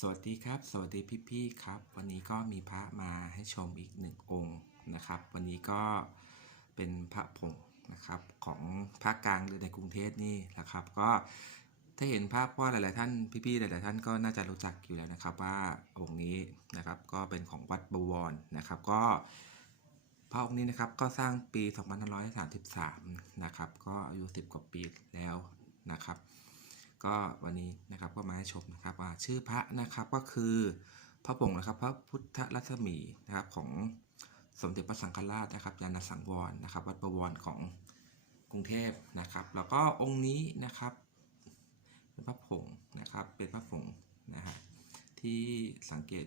สวัสดีครับ สวัสดีพี่ๆครับ วันนี้ก็มีพระมาให้ชมอีกหนึ่งองค์นะครับ วันนี้ก็เป็นพระผงนะครับของภาคกลางหรือในกรุงเทพนี่นะครับ ก็ถ้าเห็นภาพว่าหลาย ๆ ท่านพี่ๆหลาย ๆ ท่านก็น่าจะรู้จักอยู่แล้วนะครับ ว่าองค์นี้นะครับก็เป็นของวัดบวรนะครับ ก็พระองค์นี้นะครับก็สร้างปี 2533 นะครับ ก็อายุ 10 กว่าปีแล้วนะครับ ก็วันนี้นะครับก็มาให้ชมนะครับว่าชื่อพระนะครับก็คือพระผงนะครับพระพุทธรัศมีนะครับของสมเด็จพระสังฆราชนะครับยานสังวรนะครับ วัดประวรของกรุงเทพนะครับ แล้วก็องค์นี้นะครับเป็นพระผงนะครับเป็นพระผงนะฮะที่สังเกต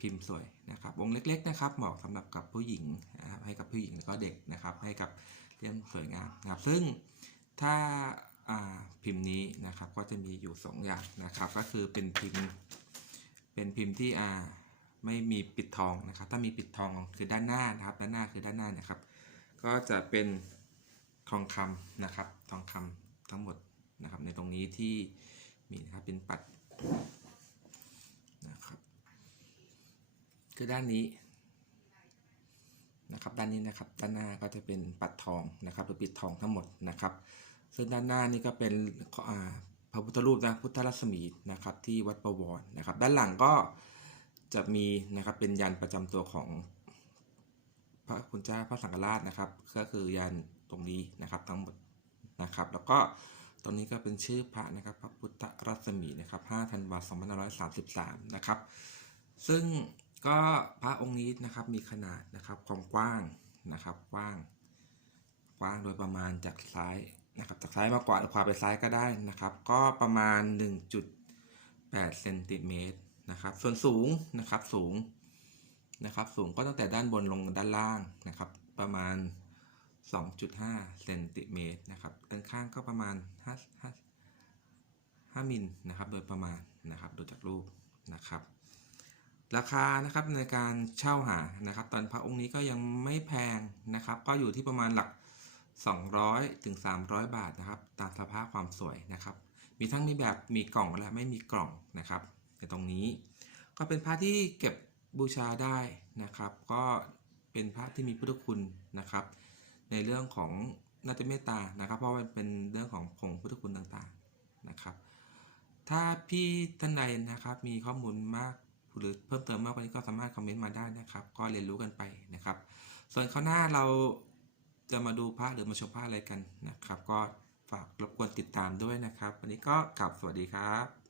พิมพ์สวยนะครับวงเล็กๆนะครับเหมาะสำหรับกับผู้หญิงนะครับให้กับผู้หญิงแล้วก็เด็กนะครับ ให้กับเลี่ยมสวยงามนะครับ ซึ่งถ้า พิมพ์นี้นะครับก็จะมีอยู่สองอย่างนะครับ ก็คือเป็นพิมพ์เป็นพิมพ์ที่อ่าไม่มีปิดทองนะครับ ถ้ามีปิดทองคือด้านหน้านะครับ ด้านหน้าคือด้านหน้านะครับ ก็จะเป็นทองคำนะครับ ทองคำทั้งหมดนะครับ ในตรงนี้ที่มีนะครับเป็นปัดนะครับ คือด้านนี้นะครับ ด้านนี้นะครับ ด้านหน้าก็จะเป็นปัดทองนะครับ หรือปิดทองทั้งหมดนะครับ ซึ่งด้านหน้านี่ก็เป็นพระพุทธรูปนะพุทธรัศมีนะครับที่วัดประวรนะครับ ด้านหลังก็จะมีนะครับเป็นยันประจำตัวของพระคุณเจ้าพระสังฆราชนะครับ ก็คือยันตรงนี้นะครับทั้งหมดนะครับ แล้วก็ตรงนี้ก็เป็นชื่อพระนะครับ พระพุทธรัศมีนะครับ5ธันวาคม2533 นะครับ ซึ่งก็พระองค์นี้นะครับมีขนาดนะครับความกว้างนะครับกว้างกว้างโดยประมาณจากซ้าย นะครับจากซ้ายมากกว่าหรือขวาไปซ้ายก็ได้นะครับ ก็ประมาณ 1.8เซนติเมตรนะครับส่วนสูงนะครับสูงนะครับ สูงก็ตั้งแต่ด้านบนลงด้านล่างนะครับ ประมาณ 2.5เซนติเมตรนะครับด้านข้างก็ประมาณ5 5 5มิลนะครับ โดยประมาณนะครับดูจากรูปนะครับ ราคานะครับในการเช่าหานะครับ ตอนพระองค์นี้ก็ยังไม่แพงนะครับ ก็อยู่ที่ประมาณหลัก 200ถึง300 บาทนะครับ ตามสภาพความสวยนะครับ มีทั้งมีแบบมีกล่องและไม่มีกล่องนะครับในตรงนี้ ก็เป็นพระที่เก็บบูชาได้นะครับ ก็เป็นพระที่มีพุทธคุณนะครับ ในเรื่องของน่าฏเมตตานะครับ เพราะมันเป็นเรื่องของผงพุทธคุณต่างๆนะครับ ถ้าพี่ท่านใดนะครับ มีข้อมูลมากหรือเพิ่มเติมมากกว่านี้ก็สามารถคอมเมนต์มาได้นะครับ ก็เรียนรู้กันไปนะครับ ส่วนข้างหน้าเรา จะมาดูพระหรือมาชมพระอะไรกันนะครับ ก็ฝากรบกวนติดตามด้วยนะครับ วันนี้ก็กลับสวัสดีครับ